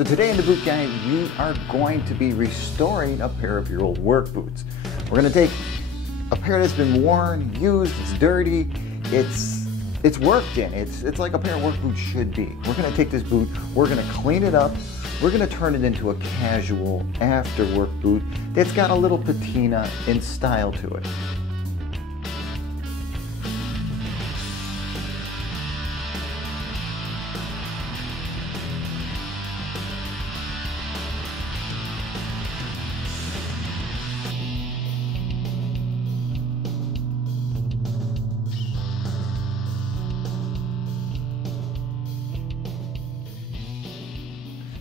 So today in the boot guide, we are going to be restoring a pair of your old work boots. We're going to take a pair that's been worn, used, it's dirty, it's worked in. It's like a pair of work boots should be. We're going to take this boot, we're going to clean it up, we're going to turn it into a casual after work boot that's got a little patina and style to it.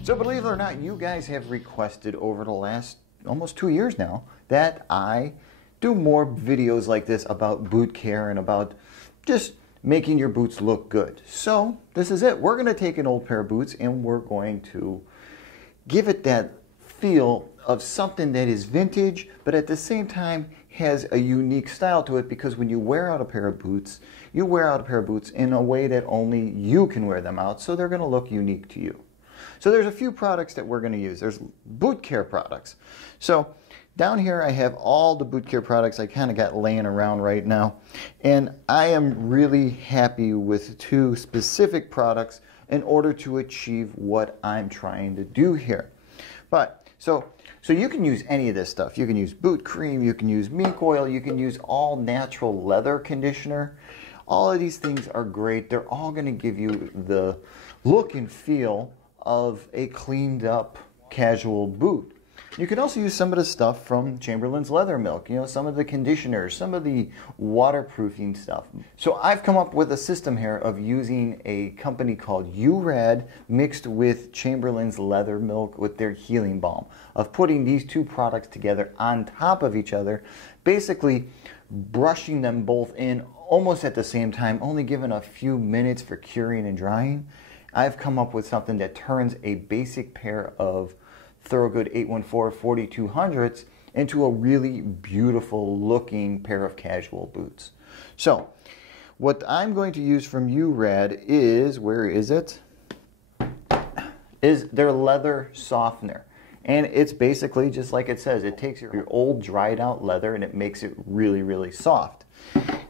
So believe it or not, you guys have requested over the last almost 2 years now that I do more videos like this about boot care and about just making your boots look good. So this is it. We're going to take an old pair of boots and we're going to give it that feel of something that is vintage, but at the same time has a unique style to it, because when you wear out a pair of boots, you wear out a pair of boots in a way that only you can wear them out, so they're going to look unique to you. So there's a few products that we're going to use. There's boot care products. So down here I have all the boot care products I kind of got laying around right now. And I am really happy with two specific products in order to achieve what I'm trying to do here. But so you can use any of this stuff. You can use boot cream, you can use mink oil, you can use all natural leather conditioner. All of these things are great. They're all going to give you the look and feel of a cleaned up casual boot. You can also use some of the stuff from Chamberlain's Leather Milk, you know, some of the conditioners, some of the waterproofing stuff. So I've come up with a system here of using a company called URAD mixed with Chamberlain's Leather Milk with their healing balm, of putting these two products together on top of each other, basically brushing them both in almost at the same time, only given a few minutes for curing and drying. I've come up with something that turns a basic pair of Thorogood 814 4200s into a really beautiful looking pair of casual boots. So what I'm going to use from URAD is, where is it? Is their leather softener. And it's basically just like it says, it takes your old dried out leather and it makes it really, really soft.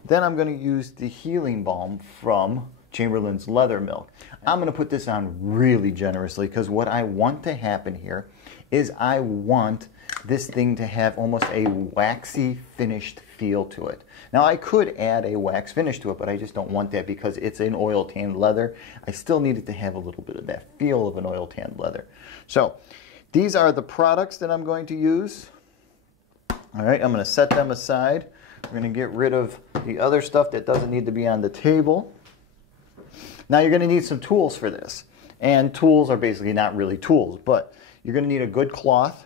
Then I'm going to use the healing balm from Chamberlain's Leather Milk. I'm going to put this on really generously, because what I want to happen here is I want this thing to have almost a waxy finished feel to it. Now I could add a wax finish to it, but I just don't want that because it's an oil tanned leather. I still need it to have a little bit of that feel of an oil tanned leather. So these are the products that I'm going to use. All right, I'm going to set them aside. We're going to get rid of the other stuff that doesn't need to be on the table. Now you're going to need some tools for this. And tools are basically not really tools, but you're going to need a good cloth.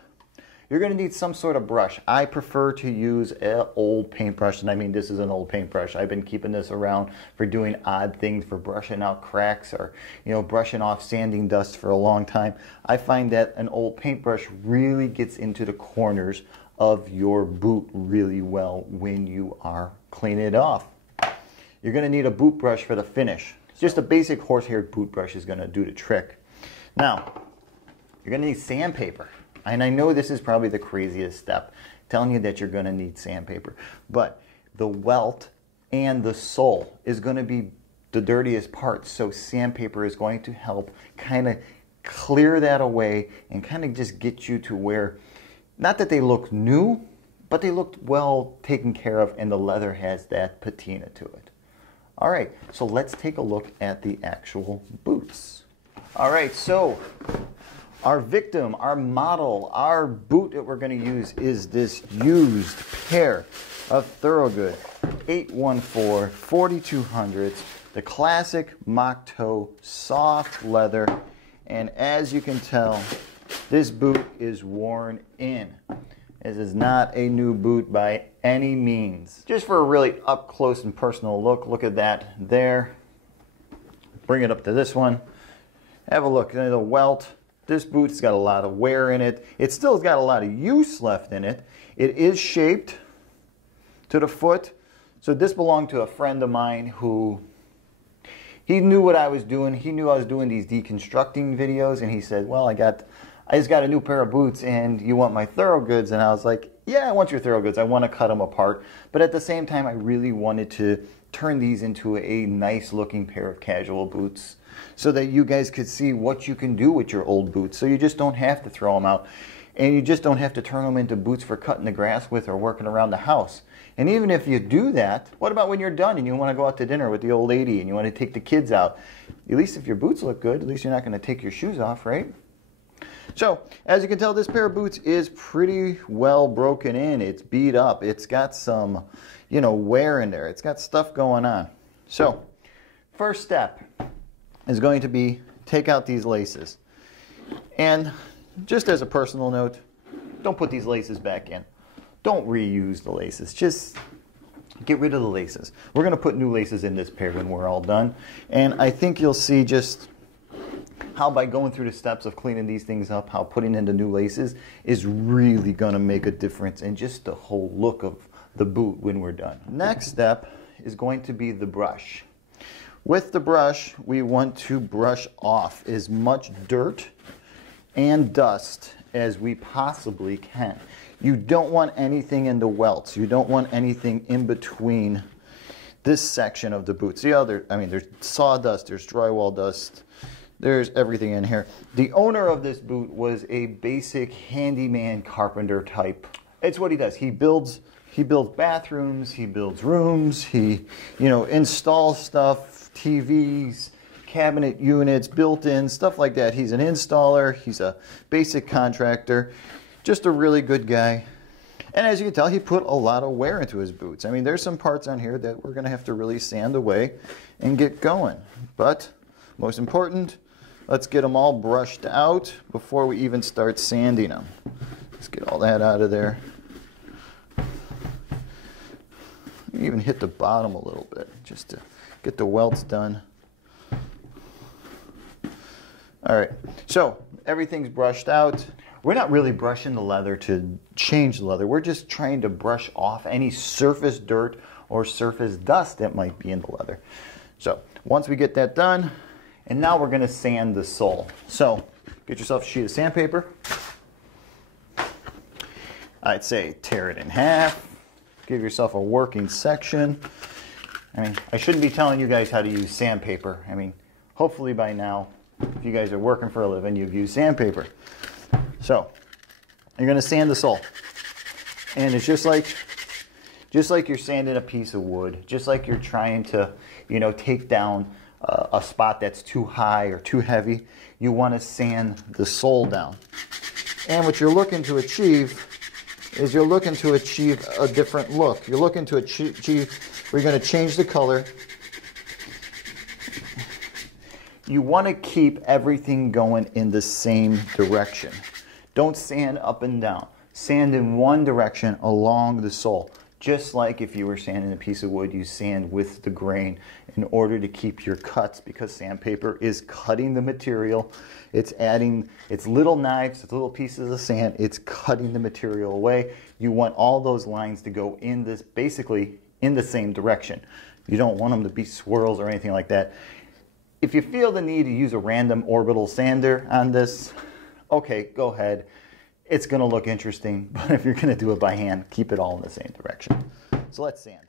You're going to need some sort of brush. I prefer to use an old paintbrush, and I mean this is an old paintbrush. I've been keeping this around for doing odd things, for brushing out cracks or, you know, brushing off sanding dust for a long time. I find that an old paintbrush really gets into the corners of your boot really well when you are cleaning it off. You're going to need a boot brush for the finish. Just a basic horse-haired boot brush is going to do the trick. Now, you're going to need sandpaper. And I know this is probably the craziest step, telling you that you're going to need sandpaper. But the welt and the sole is going to be the dirtiest part. So sandpaper is going to help kind of clear that away and kind of just get you to where, not that they look new, but they look well taken care of and the leather has that patina to it. All right, so let's take a look at the actual boots. All right, so our victim, our model, our boot that we're going to use is this used pair of Thorogood 814 4200s, the classic mock toe soft leather. And as you can tell, this boot is worn in. This is not a new boot by any means. Just for a really up close and personal look at that there. Bring it up to this one. Have a look at the welt. This boot's got a lot of wear in it. It still's got a lot of use left in it. It is shaped to the foot. So this belonged to a friend of mine who he knew what I was doing. He knew I was doing these deconstructing videos, and he said, well, I just got a new pair of boots, and you want my Thorogoods? And I was like, yeah, I want your Thorogoods. I want to cut them apart. But at the same time, I really wanted to turn these into a nice looking pair of casual boots so that you guys could see what you can do with your old boots. So you just don't have to throw them out, and you just don't have to turn them into boots for cutting the grass with or working around the house. And even if you do that, what about when you're done and you want to go out to dinner with the old lady and you want to take the kids out? At least if your boots look good, at least you're not going to take your shoes off, right? So, as you can tell, this pair of boots is pretty well broken in. It's beat up. It's got some, wear in there. It's got stuff going on. So, first step is going to be take out these laces. And just as a personal note, don't put these laces back in. Don't reuse the laces. Just get rid of the laces. We're going to put new laces in this pair when we're all done. And I think you'll see just how by going through the steps of cleaning these things up, how putting in the new laces is really going to make a difference in just the whole look of the boot when we're done. Next step is going to be the brush. With the brush, we want to brush off as much dirt and dust as we possibly can. You don't want anything in the welts. You don't want anything in between this section of the boots. There's sawdust, there's drywall dust, there's everything in here. The owner of this boot was a basic handyman carpenter type. It's what he does. He builds bathrooms, he builds rooms, he installs stuff, TVs, cabinet units, built-in, stuff like that. He's an installer, he's a basic contractor, just a really good guy. And as you can tell, he put a lot of wear into his boots. I mean, there's some parts on here that we're going to have to really sand away and get going. But most important, let's get them all brushed out before we even start sanding them. Let's get all that out of there. Even hit the bottom a little bit just to get the welts done. All right, so everything's brushed out. We're not really brushing the leather to change the leather. We're just trying to brush off any surface dirt or surface dust that might be in the leather. So once we get that done, and now we're going to sand the sole. So get yourself a sheet of sandpaper. I'd say tear it in half. Give yourself a working section. I shouldn't be telling you guys how to use sandpaper. Hopefully by now, if you guys are working for a living, you've used sandpaper. So you're going to sand the sole. And it's just like you're sanding a piece of wood, just like you're trying to, take down a spot that's too high or too heavy. You want to sand the sole down. And what you're looking to achieve is you're looking to achieve a different look. You're looking to achieve, we're going to change the color. You want to keep everything going in the same direction. Don't sand up and down. Sand in one direction along the sole. Just like if you were sanding a piece of wood, you sand with the grain in order to keep your cuts, because sandpaper is cutting the material. It's adding its little knives, its little pieces of sand. It's cutting the material away. You want all those lines to go in this, basically in the same direction. You don't want them to be swirls or anything like that. If you feel the need to use a random orbital sander on this, okay, go ahead. It's going to look interesting, but if you're going to do it by hand, keep it all in the same direction. So let's sand.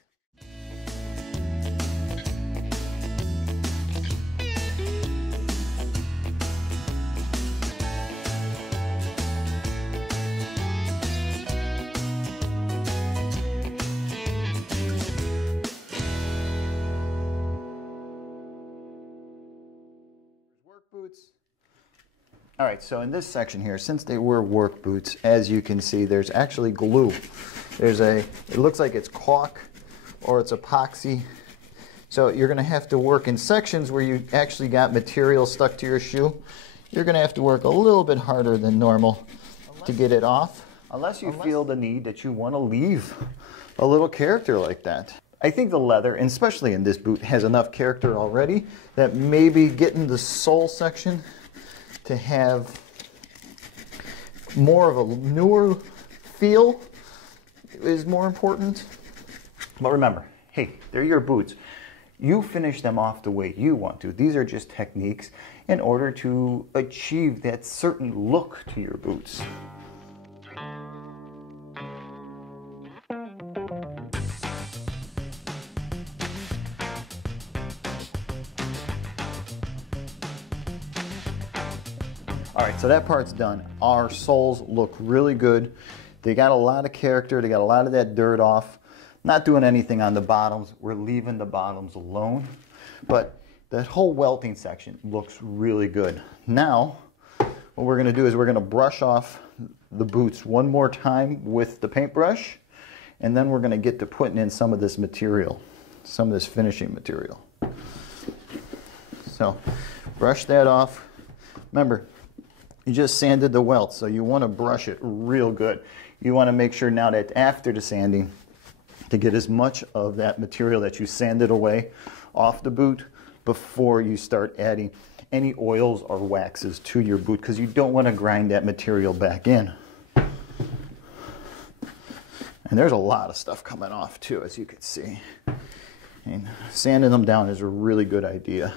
Work boots. All right, so in this section here, since they were work boots, as you can see, there's actually glue. It looks like it's caulk or it's epoxy. So you're going to have to work in sections where you actually got material stuck to your shoe. You're going to have to work a little bit harder than normal to get it off. Unless you feel the need that you want to leave a little character like that. I think the leather, and especially in this boot, has enough character already that maybe getting the sole section to have more of a newer feel is more important. But remember, hey, they're your boots. You finish them off the way you want to. These are just techniques in order to achieve that certain look to your boots. All right, so that part's done. Our soles look really good. They got a lot of character. They got a lot of that dirt off. Not doing anything on the bottoms. We're leaving the bottoms alone. But that whole welting section looks really good. Now, what we're going to do is we're going to brush off the boots one more time with the paintbrush. And then we're going to get to putting in some of this material, some of this finishing material. So, brush that off. Remember, you just sanded the welt, so you want to brush it real good. You want to make sure now that after the sanding, to get as much of that material that you sanded away off the boot before you start adding any oils or waxes to your boot, because you don't want to grind that material back in. And there's a lot of stuff coming off too, as you can see. And sanding them down is a really good idea.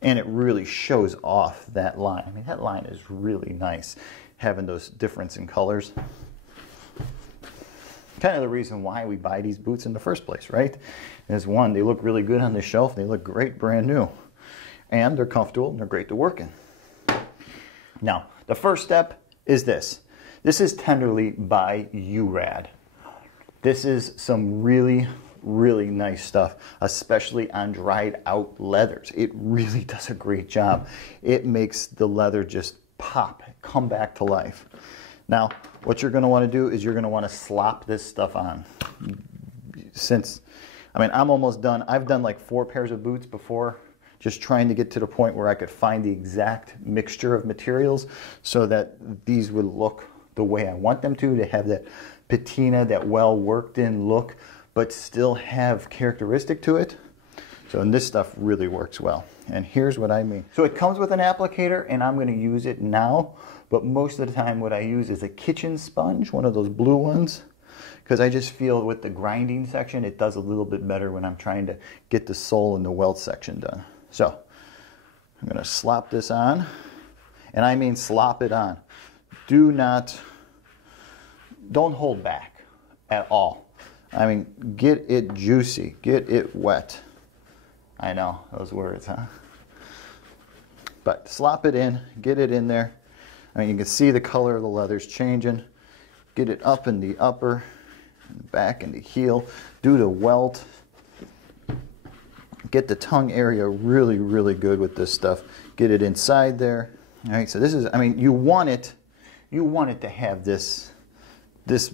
And it really shows off that line. I mean, that line is really nice, having those difference in colors. Kind of the reason why we buy these boots in the first place, right? Is one, they look really good on the shelf. They look great, brand new. And they're comfortable and they're great to work in. Now, the first step is this. This is Tenderly by URAD. This is some really nice stuff, especially on dried out leathers. It really does a great job. It makes the leather just pop, come back to life. Now, what you're going to want to do is you're going to want to slop this stuff on. I'm almost done. I've done like 4 pairs of boots before, just trying to get to the point where I could find the exact mixture of materials so that these would look the way I want them to have that patina, that well worked in look, but still have characteristic to it. So, and this stuff really works well. And here's what I mean. So it comes with an applicator, and I'm going to use it now, but most of the time what I use is a kitchen sponge, one of those blue ones, because I just feel with the grinding section, it does a little bit better when I'm trying to get the sole and the welt section done. So I'm going to slop this on, and I mean slop it on. Don't hold back at all. I mean, get it juicy, get it wet. I know, those words, huh? But slop it in, get it in there. I mean, you can see the color of the leather's changing. Get it up in the upper, and back in the heel. Do the welt. Get the tongue area really good with this stuff. Get it inside there. All right, so this is, I mean, you want it to have this,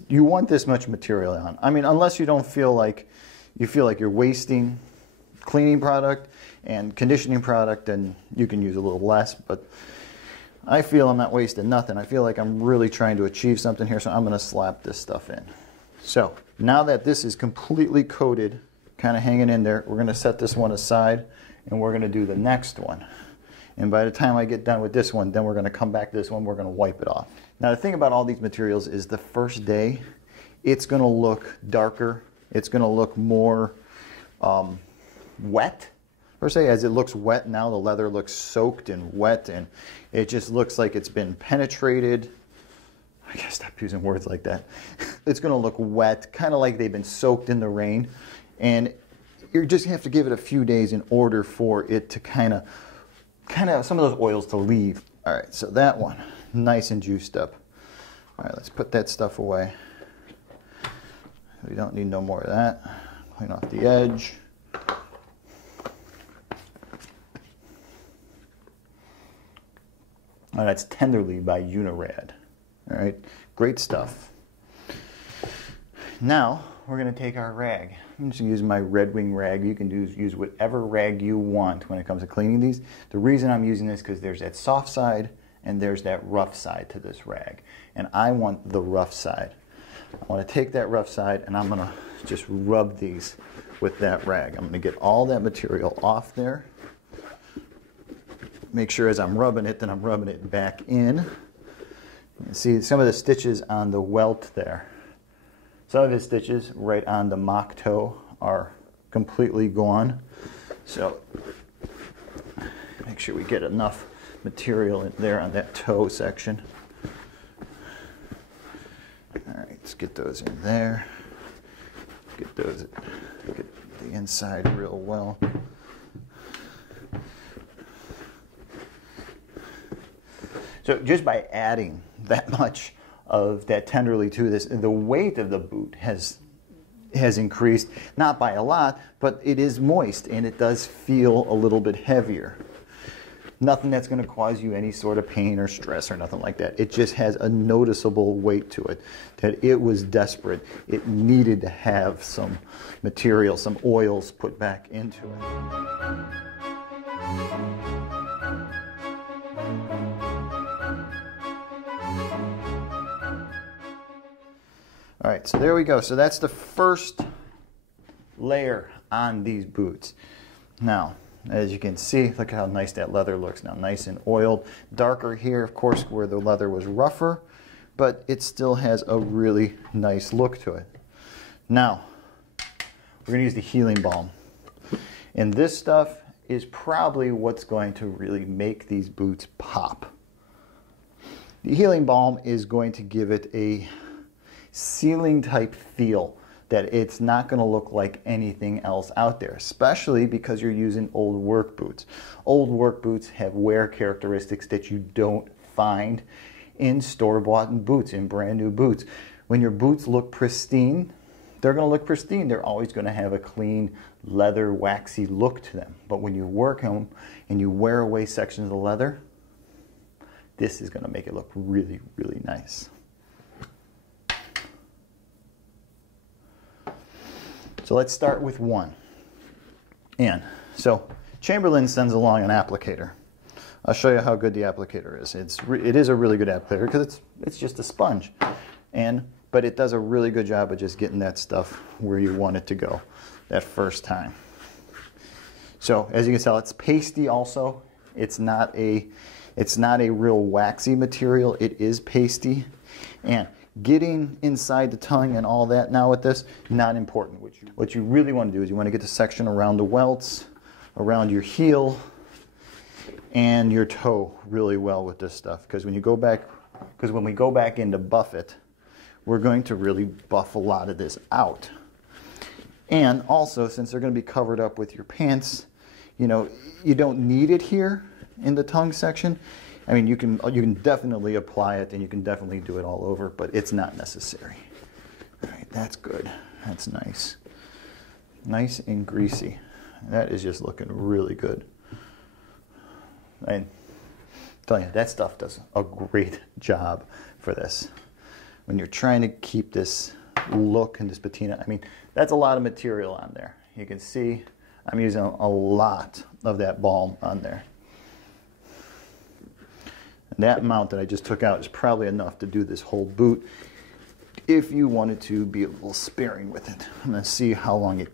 you want this much material on. I mean, unless you don't feel like, you're wasting cleaning product and conditioning product, and you can use a little less, but I feel I'm not wasting nothing. I feel like I'm really trying to achieve something here, so I'm going to slap this stuff in. So now that this is completely coated, kind of hanging in there, we're going to set this one aside, and we're going to do the next one. And by the time I get done with this one, then we're going to come back to this one, we're going to wipe it off. Now the thing about all these materials is the first day, it's going to look darker. It's going to look more wet, per se. As it looks wet now, the leather looks soaked and wet, and it just looks like it's been penetrated. I gotta stop using words like that. It's going to look wet, kind of like they've been soaked in the rain, and you just have to give it a few days in order for it to kind of some of those oils to leave. All right, so that one, nice and juiced up. All right, let's put that stuff away. We don't need no more of that. Clean off the edge. Oh, that's Tenderly by URAD. All right, great stuff. Now we're going to take our rag. I'm just going to use my Red Wing rag. You can use whatever rag you want when it comes to cleaning these. The reason I'm using this is because there's that soft side and there's that rough side to this rag. And I want the rough side. I want to take that rough side and I'm going to just rub these with that rag. I'm going to get all that material off there. Make sure as I'm rubbing it, that I'm rubbing it back in. You can see some of the stitches on the welt there. Some of the stitches right on the mock toe are completely gone. So make sure we get enough material in there on that toe section. All right, let's get those in there. Get those, get the inside real well. So just by adding that much of that tenderly to this, the weight of the boot has increased, not by a lot, but it is moist and it does feel a little bit heavier. Nothing that's going to cause you any sort of pain or stress or nothing like that. It just has a noticeable weight to it, that it was desperate. It needed to have some material, some oils put back into it. All right, so there we go. So that's the first layer on these boots. Now, as you can see, look how nice that leather looks now, nice and oiled. Darker here, of course, where the leather was rougher, but it still has a really nice look to it. Now, we're gonna use the healing balm. And this stuff is probably what's going to really make these boots pop. The healing balm is going to give it a sealing type feel that it's not going to look like anything else out there, especially because you're using old work boots. Old work boots have wear characteristics that you don't find in store-bought boots, in brand new boots. When your boots look pristine, they're going to look pristine. They're always going to have a clean, leather, waxy look to them. But when you work them and you wear away sections of the leather, this is going to make it look really, really nice. So let's start with one. And so Chamberlain sends along an applicator. I'll show you how good the applicator is. It is a really good applicator because it's just a sponge. But it does a really good job of just getting that stuff where you want it to go that first time. So as you can tell, it's pasty also. It's not a real waxy material. It is pasty. And getting inside the tongue and all that now with this, not important. What you really want to do is you want to get the section around the welts, around your heel, and your toe really well with this stuff. Because when we go back in to buff it, we're going to really buff a lot of this out. And also, since they're going to be covered up with your pants, you know, you don't need it here in the tongue section. I mean, you can definitely apply it and you can definitely do it all over, but it's not necessary. All right, that's good. That's nice. Nice and greasy. That is just looking really good. I'm telling you, that stuff does a great job for this. When you're trying to keep this look and this patina, I mean, that's a lot of material on there. You can see I'm using a lot of that balm on there. And that amount that I just took out is probably enough to do this whole boot if you wanted to be a little sparing with it. I'm going to see how long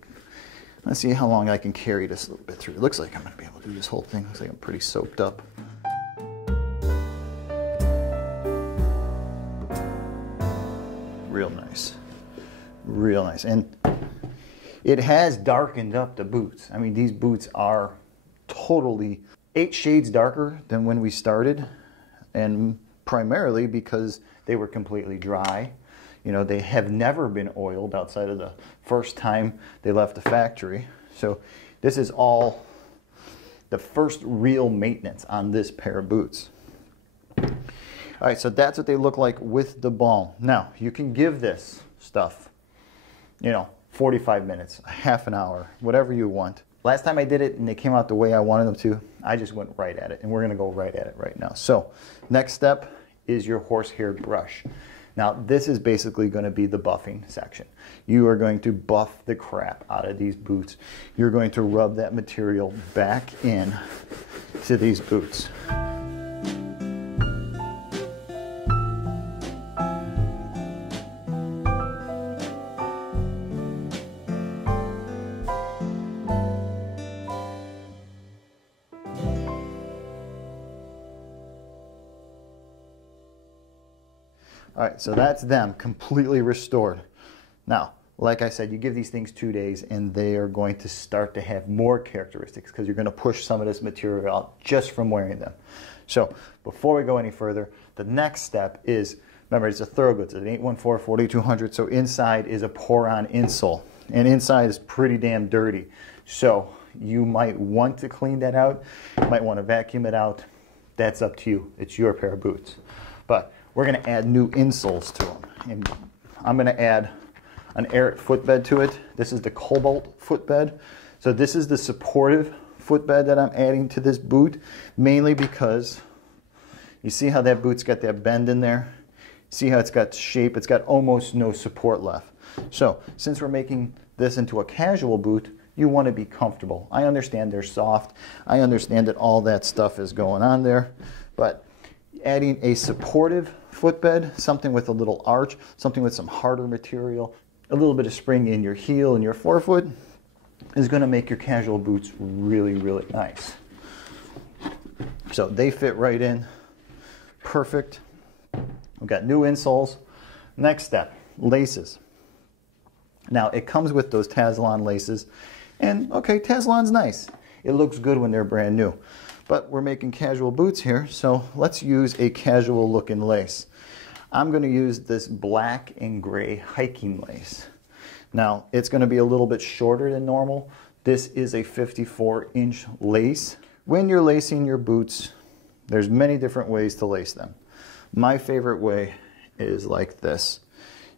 I can carry this a little bit through. It looks like I'm going to be able to do this whole thing. Looks like I'm pretty soaked up. Real nice. Real nice. And it has darkened up the boots. I mean, these boots are totally 8 shades darker than when we started. And primarily because they were completely dry. You know, they have never been oiled outside of the first time they left the factory. So this is all the first real maintenance on this pair of boots. All right, so that's what they look like with the balm. Now, you can give this stuff, you know, 45 minutes, half an hour, whatever you want. Last time I did it and they came out the way I wanted them to, I just went right at it, and we're going to go right at it right now. So next step is your horsehair brush. Now this is basically going to be the buffing section. You are going to buff the crap out of these boots. You're going to rub that material back in to these boots. All right, so that's them completely restored. Now, like I said, you give these things 2 days and they are going to start to have more characteristics because you're going to push some of this material out just from wearing them. So before we go any further, the next step is, remember, it's a Thorogood, it's an 814-4200, so inside is a pour-on insole, and inside is pretty damn dirty. So you might want to clean that out, you might want to vacuum it out. That's up to you. It's your pair of boots. But we're going to add new insoles to them, and I'm going to add an Arit footbed to it. This is the Cobalt footbed. So this is the supportive footbed that I'm adding to this boot, mainly because you see how that boot's got that bend in there? See how it's got shape? It's got almost no support left. So since we're making this into a casual boot, you want to be comfortable. I understand they're soft. I understand that all that stuff is going on there, but adding a supportive footbed, something with a little arch, something with some harder material, a little bit of spring in your heel and your forefoot, is going to make your casual boots really, really nice. So they fit right in. Perfect. We've got new insoles. Next step, laces. Now it comes with those Tazlon laces, and okay, Tazlon's nice. It looks good when they're brand new. But we're making casual boots here, so let's use a casual looking lace. I'm going to use this black and gray hiking lace. Now, it's going to be a little bit shorter than normal. This is a 54-inch lace. When you're lacing your boots, there's many different ways to lace them. My favorite way is like this,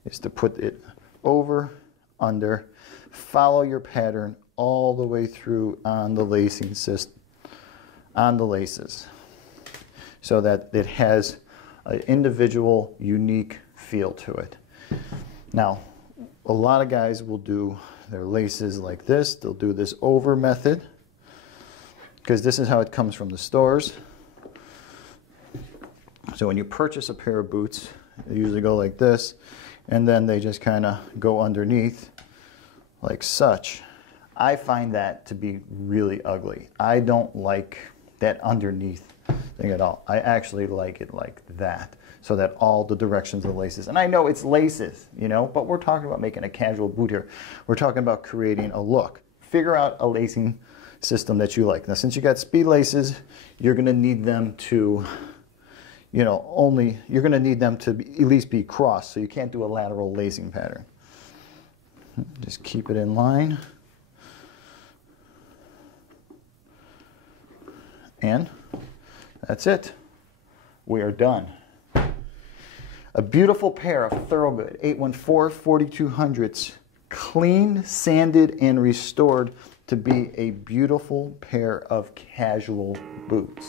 is to put it over, under, follow your pattern all the way through on the lacing system, on the laces, so that it has an individual, unique feel to it. Now, a lot of guys will do their laces like this. They'll do this over method, because this is how it comes from the stores. So when you purchase a pair of boots, they usually go like this, and then they just kind of go underneath like such. I find that to be really ugly. I don't like that underneath thing at all. I actually like it like that, so that all the directions of the laces, and I know it's laces, you know, but we're talking about making a casual boot here. You're talking about creating a look. Figure out a lacing system that you like. Now, since you got speed laces, you're going to need them to, you know, you're going to need them to at least be crossed, so you can't do a lateral lacing pattern. Just keep it in line. And that's it. We are done. A beautiful pair of Thorogood 814-4200s, clean, sanded, and restored to be a beautiful pair of casual boots.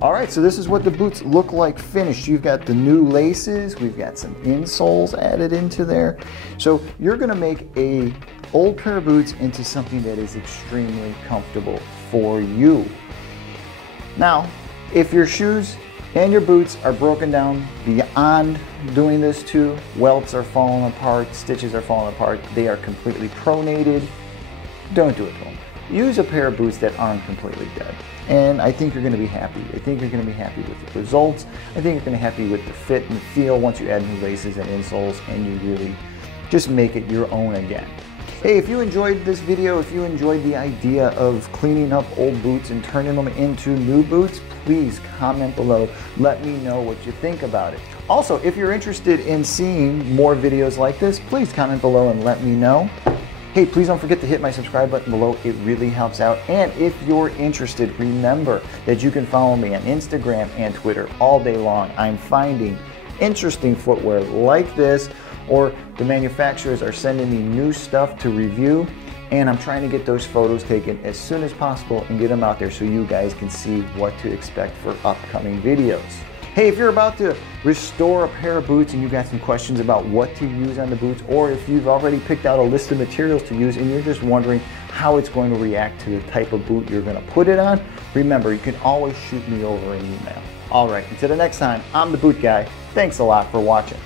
All right, so this is what the boots look like finished. You've got the new laces, we've got some insoles added into there. So you're gonna make a old pair of boots into something that is extremely comfortable for you. Now, if your shoes and your boots are broken down beyond doing this too, welts are falling apart, stitches are falling apart, they are completely pronated, don't do it to them. Use a pair of boots that aren't completely dead. And I think you're going to be happy. I think you're going to be happy with the results. I think you're going to be happy with the fit and the feel once you add new laces and insoles and you really just make it your own again. Hey, if you enjoyed this video, if you enjoyed the idea of cleaning up old boots and turning them into new boots, please comment below. Let me know what you think about it. Also, if you're interested in seeing more videos like this, please comment below and let me know. Hey, please don't forget to hit my subscribe button below. It really helps out. And if you're interested, remember that you can follow me on Instagram and Twitter all day long. I'm finding interesting footwear like this, or the manufacturers are sending me new stuff to review, and I'm trying to get those photos taken as soon as possible and get them out there so you guys can see what to expect for upcoming videos. Hey, if you're about to restore a pair of boots and you got some questions about what to use on the boots, or if you've already picked out a list of materials to use and you're just wondering how it's going to react to the type of boot you're going to put it on, remember, you can always shoot me over an email. All right, until the next time, I'm the Boot Guy. Thanks a lot for watching.